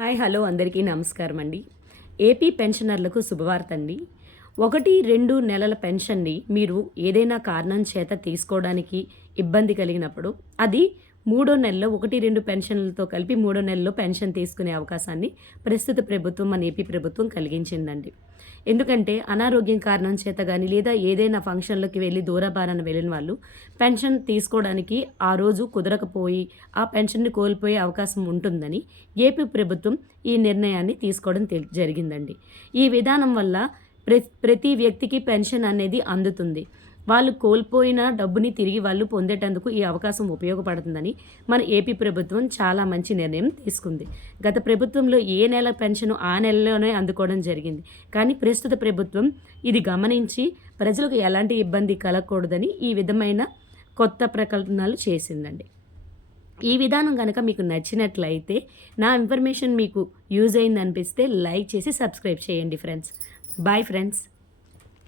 Hi hello అందరికీ నమస్కారం అండి. ఏపీ పెన్షనర్లకు శుభవార్త అండి. 1-2 నెలల పెన్షన్‌ని మీరు ఏదైనా కారణం చేత తీసుకోవడానికి ఇబ్బంది కలిగినప్పుడు అది మూడో నెలలో 1-2 పెన్షన్‌లతో కలిపి మూడో నెలలో పెన్షన్ తీసుకునే అవకాశాన్ని ప్రస్తుత ప్రభుత్వం మన ఏపీ ప్రభుత్వం కలిగించిందండి. ఎందుకంటే అనారోగ్యం కారణం చేత గాని లేదా ఏదైనా ఫంక్షన్‌లకి వెళ్లి దూరభారాన వెళ్ళిన వాళ్ళు పెన్షన్ తీసుకోవడానికి ఆ రోజు కుదరకపోయి ఆ పెన్షన్‌ని కోల్పోయే అవకాశం ఉంటుందని ఏపీ ప్రభుత్వం ఈ నిర్ణయాన్ని తీసుకోవడం జరిగిందండి. ఈ విధానం వల్ల ప్రతి వ్యక్తికి పెన్షన్ అనేది అందుతుంది. వాళ్ళు కోల్పోయిన డబ్బుని తిరిగి వాళ్ళు పొందేటందుకు ఈ అవకాశం ఉపయోగపడుతుందని మన ఏపీ ప్రభుత్వం చాలా మంచి నిర్ణయం తీసుకుంది. గత ప్రభుత్వంలో ఏ నెల పెన్షన్ ఆ నెలలోనే అందుకోవడం జరిగింది. కానీ ప్రస్తుత ప్రభుత్వం ఇది గమనించి ప్రజలకు ఎలాంటి ఇబ్బంది కలగకూడదని ఈ విధమైన కొత్త ప్రకటనలు చేసిందండి. ఈ విధానం గనక మీకు నచ్చినట్లయితే నా ఇన్ఫర్మేషన్ మీకు యూజ్ అయిందనిపిస్తే లైక్ చేసి సబ్స్క్రైబ్ చేయండి ఫ్రెండ్స్. Bye friends.